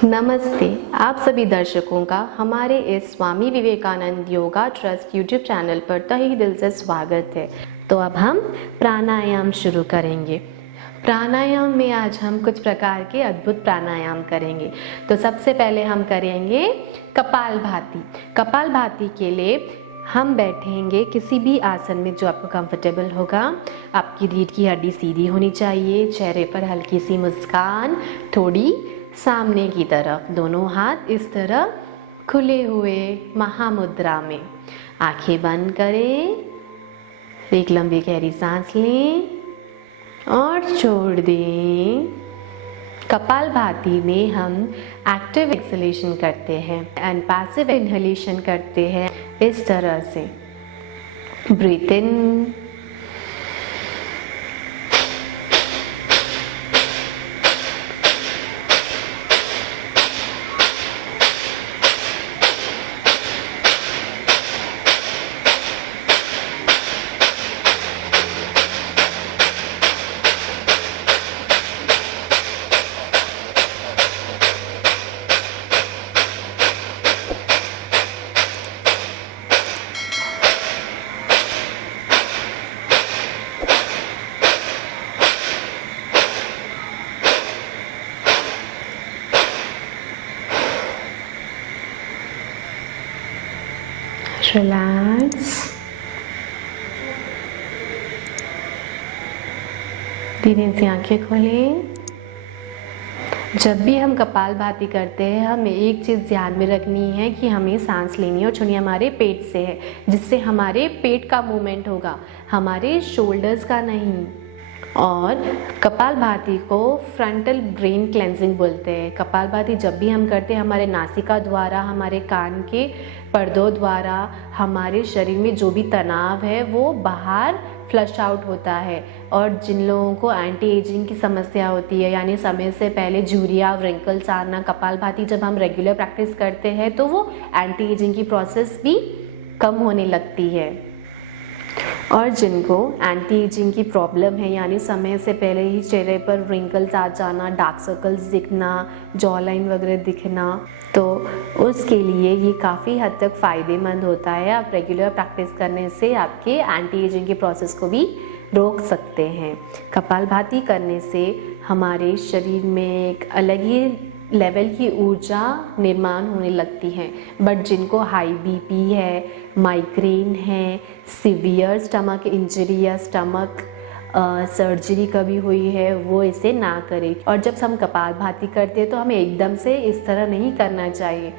नमस्ते, आप सभी दर्शकों का हमारे इस Swami Vivekananda yoga trust YouTube channel पर तहे दिल से स्वागत है। तो अब हम प्राणायाम शुरू करेंगे। प्राणायाम में आज हम कुछ प्रकार के अद्भुत प्राणायाम करेंगे। तो सबसे पहले हम करेंगे कपालभाति। कपालभाति के लिए हम बैठेंगे किसी भी आसन में जो आपको कंफर्टेबल होगा। आपकी रीढ़ की हड्डी सीधी होनी चाहिए, चेहरे पर हल्की सी मुस्कान, थोड़ी सामने की तरफ, दोनों हाथ इस तरह खुले हुए महामुद्रा में। आंखें बंद करें, एक लंबी गहरी सांस लें और छोड़ दें। कपालभाति में हम एक्टिव एक्सहेलेशन करते हैं एंड पैसिव इनहेलेशन करते हैं इस तरह से। ब्रीथ इन, रिलैक्स। धीरे से आंखें खोलें। जब भी हम कपालभाति करते हैं हमें एक चीज़ ध्यान में रखनी है कि हमें सांस लेनी है और छोड़नी हमारे पेट से है, जिससे हमारे पेट का मूवमेंट होगा, हमारे शोल्डर्स का नहीं। और कपालभाति को फ्रंटल ब्रेन क्लेंजिंग बोलते हैं। कपालभाति जब भी हम करते हैं हमारे नासिका द्वारा, हमारे कान के पर्दों द्वारा हमारे शरीर में जो भी तनाव है वो बाहर फ्लश आउट होता है। और जिन लोगों को एंटी एजिंग की समस्या होती है, यानी समय से पहले झुर्रियाँ, व्रिंकल्स आना, कपालभाति जब हम रेगुलर प्रैक्टिस करते हैं तो वो एंटी एजिंग की प्रोसेस भी कम होने लगती है। और जिनको एंटी एजिंग की प्रॉब्लम है, यानी समय से पहले ही चेहरे पर रिंकल्स आ जाना, डार्क सर्कल्स दिखना, जॉ लाइन वगैरह दिखना, तो उसके लिए ये काफ़ी हद तक फ़ायदेमंद होता है। आप रेगुलर प्रैक्टिस करने से आपके एंटी एजिंग के प्रोसेस को भी रोक सकते हैं। कपालभाति करने से हमारे शरीर में एक अलग ही लेवल की ऊर्जा निर्माण होने लगती है। बट जिनको हाई बीपी है, माइग्रेन है, सीवियर स्टमक इंजरी या स्टमक सर्जरी कभी हुई है, वो इसे ना करें। और जब हम कपालभाति करते हैं तो हमें एकदम से इस तरह नहीं करना चाहिए,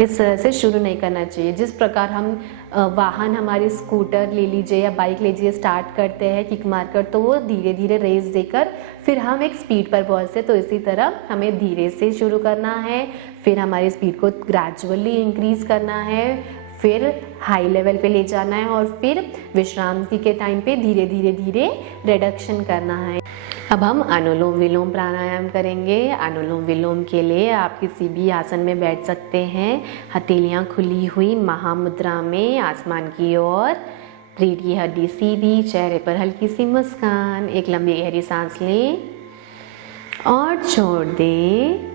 इस तरह से शुरू नहीं करना चाहिए। जिस प्रकार हम वाहन, हमारी स्कूटर ले लीजिए या बाइक ले लीजिए, स्टार्ट करते हैं किक मारकर, तो वो धीरे धीरे रेस देकर फिर हम एक स्पीड पर पहुँचते। तो इसी तरह हमें धीरे से शुरू करना है, फिर हमारी स्पीड को ग्रेजुअली इंक्रीज़ करना है, फिर हाई लेवल पे ले जाना है और फिर विश्रांति के टाइम पे धीरे धीरे धीरे रिडक्शन करना है। अब हम अनुलोम विलोम प्राणायाम करेंगे। अनुलोम विलोम के लिए आप किसी भी आसन में बैठ सकते हैं, हथेलियाँ खुली हुई महामुद्रा में आसमान की ओर, रीढ़ की हड्डी सीधी, चेहरे पर हल्की सी मुस्कान, एक लंबी गहरी सांस लें और छोड़ दें।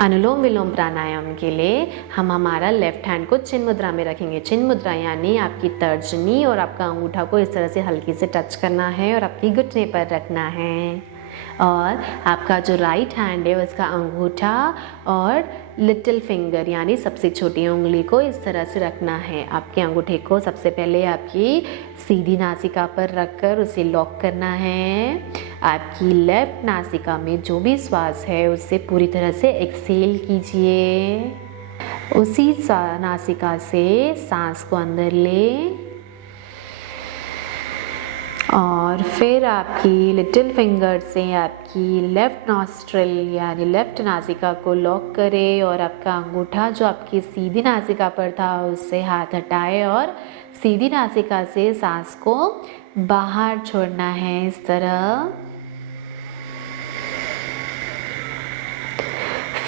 अनुलोम विलोम प्राणायाम के लिए हम हमारा लेफ्ट हैंड को चिन्ह मुद्रा में रखेंगे। चिन्ह मुद्रा यानी आपकी तर्जनी और आपका अंगूठा को इस तरह से हल्के से टच करना है और आपकी घुटने पर रखना है। और आपका जो राइट हैंड है उसका अंगूठा और लिटिल फिंगर यानी सबसे छोटी उंगली को इस तरह से रखना है। आपके अंगूठे को सबसे पहले आपकी सीधी नासिका पर रखकर उसे लॉक करना है। आपकी लेफ्ट नासिका में जो भी श्वास है उससे पूरी तरह से एक्सहेल कीजिए। उसी नासिका से सांस को अंदर लें और फिर आपकी लिटिल फिंगर से आपकी लेफ़्ट नॉस्ट्रिल यानी लेफ़्ट नासिका को लॉक करें और आपका अंगूठा जो आपकी सीधी नासिका पर था उससे हाथ हटाएं और सीधी नासिका से सांस को बाहर छोड़ना है इस तरह।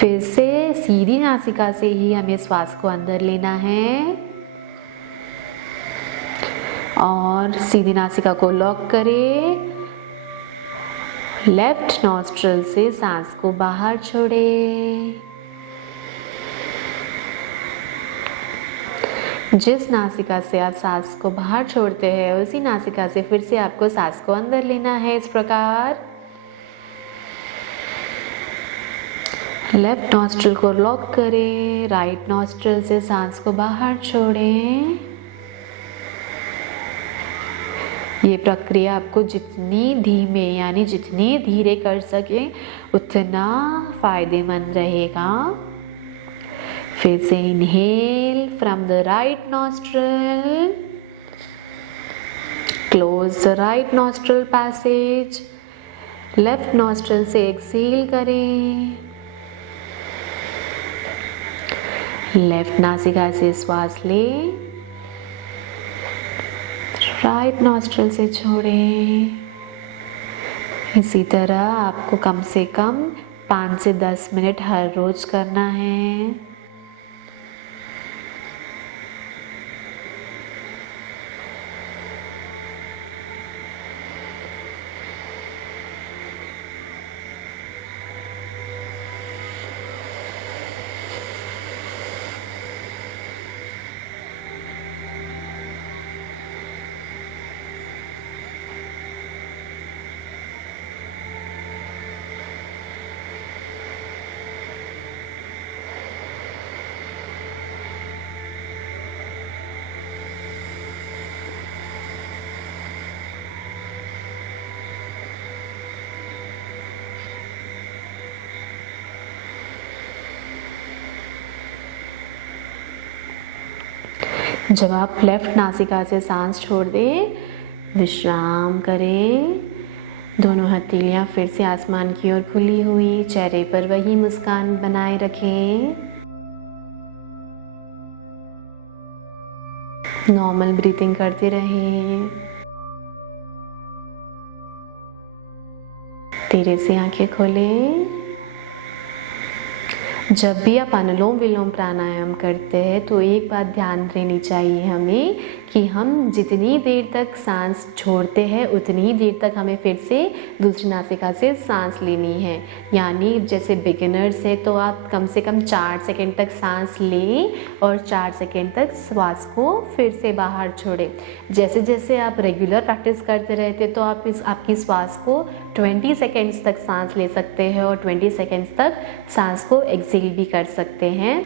फिर से सीधी नासिका से ही हमें श्वास को अंदर लेना है और सीधी नासिका को लॉक करें। लेफ्ट नॉस्ट्रल से सांस को बाहर छोड़े। जिस नासिका से आप सांस को बाहर छोड़ते हैं उसी नासिका से फिर से आपको सांस को अंदर लेना है। इस प्रकार लेफ्ट नॉस्ट्रल को लॉक करें, राइट नॉस्ट्रल से सांस को बाहर छोड़ें। ये प्रक्रिया आपको जितनी धीमे यानी जितनी धीरे कर सके उतना फायदेमंद रहेगा। फिर से inhale from the right nostril, close the right nostril passage. Left nostril से एक्सहेल करें। लेफ्ट नासिका से श्वास लें, राइट नॉस्ट्रल से छोड़ें। इसी तरह आपको कम से कम 5 से 10 मिनट हर रोज करना है। जब आप लेफ्ट नासिका से सांस छोड़ दें, विश्राम करें। दोनों हथेलियां फिर से आसमान की ओर खुली हुई, चेहरे पर वही मुस्कान बनाए रखें। नॉर्मल ब्रीथिंग करते रहें। धीरे से आंखें खोलें। जब भी आप अनुलोम विलोम प्राणायाम करते हैं तो एक बात ध्यान देनी चाहिए हमें कि हम जितनी देर तक सांस छोड़ते हैं उतनी ही देर तक हमें फिर से दूसरी नासिका से सांस लेनी है। यानी जैसे बिगिनर्स है तो आप कम से कम 4 सेकंड तक सांस लें और 4 सेकंड तक श्वास को फिर से बाहर छोड़ें। जैसे जैसे आप रेगुलर प्रैक्टिस करते रहते तो आप आपकी श्वास को 20 सेकंड्स तक सांस ले सकते हैं और 20 सेकंड्स तक सांस को एक्सेल भी कर सकते हैं।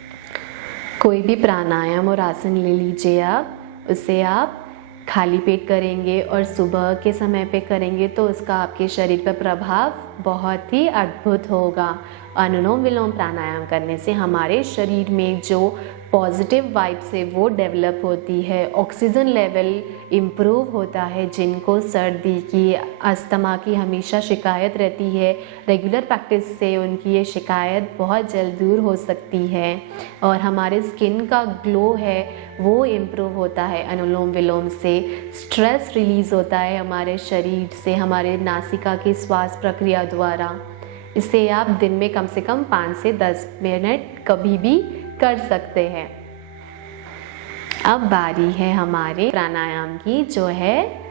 कोई भी प्राणायाम और आसन ले लीजिए आप, उसे आप खाली पेट करेंगे और सुबह के समय पे करेंगे तो उसका आपके शरीर पर प्रभाव बहुत ही अद्भुत होगा। अनुलोम विलोम प्राणायाम करने से हमारे शरीर में जो पॉजिटिव वाइब्स है वो डेवलप होती है, ऑक्सीजन लेवल इम्प्रूव होता है। जिनको सर्दी की, अस्थमा की हमेशा शिकायत रहती है, रेगुलर प्रैक्टिस से उनकी ये शिकायत बहुत जल्द दूर हो सकती है और हमारे स्किन का ग्लो है वो इम्प्रूव होता है। अनुलोम विलोम से स्ट्रेस रिलीज़ होता है हमारे शरीर से, हमारे नासिका की श्वास प्रक्रिया द्वारा। इसे आप दिन में कम से कम 5 से 10 मिनट कभी भी कर सकते हैं। अब बारी है हमारे प्राणायाम की, जो है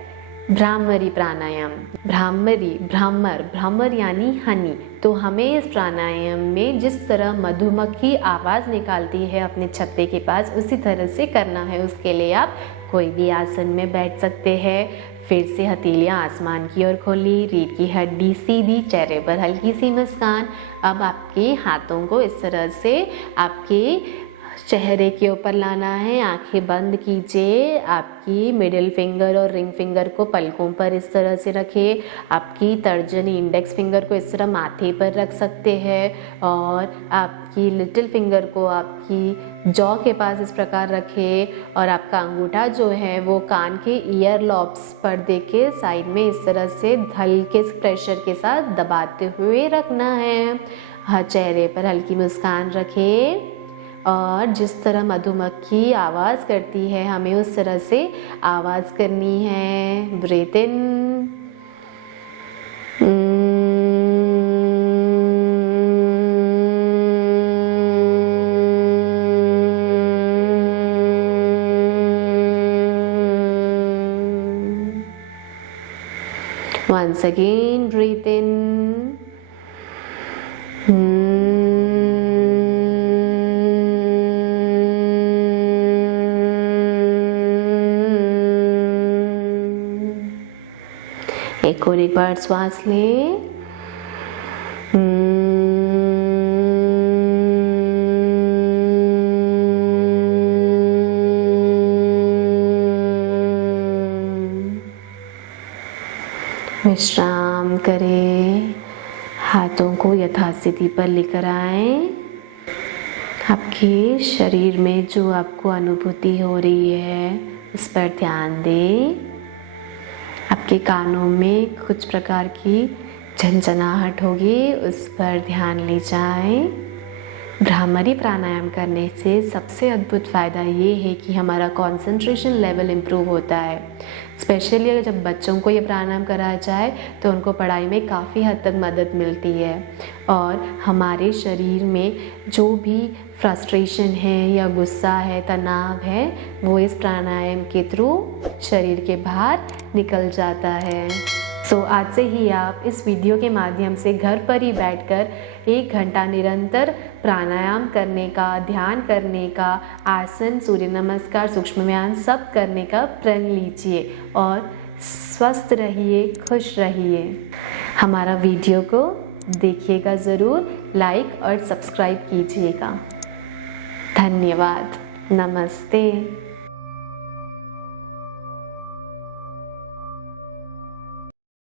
भ्रामरी प्राणायाम। भ्रामर यानी हनी। तो हमें इस प्राणायाम में जिस तरह मधुमक्खी आवाज़ निकालती है अपने छत्ते के पास, उसी तरह से करना है। उसके लिए आप कोई भी आसन में बैठ सकते हैं। फिर से हथेलियाँ आसमान की ओर खोली, रीढ़ की हड्डी सीधी, चेहरे पर हल्की सी मुस्कान। अब आपके हाथों को इस तरह से आपके चेहरे के ऊपर लाना है। आंखें बंद कीजिए। आपकी मिडिल फिंगर और रिंग फिंगर को पलकों पर इस तरह से रखें। आपकी तर्जनी इंडेक्स फिंगर को इस तरह माथे पर रख सकते हैं और आपकी लिटिल फिंगर को आपकी जॉ के पास इस प्रकार रखें और आपका अंगूठा जो है वो कान के ईयर लॉब्स पर्दे के साइड में इस तरह से हल्के प्रेशर के साथ दबाते हुए रखना है। हर चेहरे पर हल्की मुस्कान रखें और जिस तरह मधुमक्खी आवाज़ करती है हमें उस तरह से आवाज़ करनी है। Breathe in, Once again, breathe in. एक और एक बार श्वास लें। विश्राम करें, हाथों को यथास्थिति पर लेकर आएं। आपके शरीर में जो आपको अनुभूति हो रही है उस पर ध्यान दें। आपके कानों में कुछ प्रकार की झंझनाहट होगी, उस पर ध्यान ले जाएं। भ्रामरी प्राणायाम करने से सबसे अद्भुत फ़ायदा ये है कि हमारा कंसंट्रेशन लेवल इम्प्रूव होता है। स्पेशली अगर जब बच्चों को ये प्राणायाम कराया जाए तो उनको पढ़ाई में काफ़ी हद तक मदद मिलती है और हमारे शरीर में जो भी फ्रस्ट्रेशन है या गुस्सा है, तनाव है, वो इस प्राणायाम के थ्रू शरीर के बाहर निकल जाता है। सो आज से ही आप इस वीडियो के माध्यम से घर पर ही बैठकर 1 घंटा निरंतर प्राणायाम करने का, ध्यान करने का, आसन, सूर्य नमस्कार, सूक्ष्म व्यायाम सब करने का प्रण लीजिए और स्वस्थ रहिए, खुश रहिए। हमारा वीडियो को देखिएगा ज़रूर, लाइक और सब्सक्राइब कीजिएगा। धन्यवाद। नमस्ते।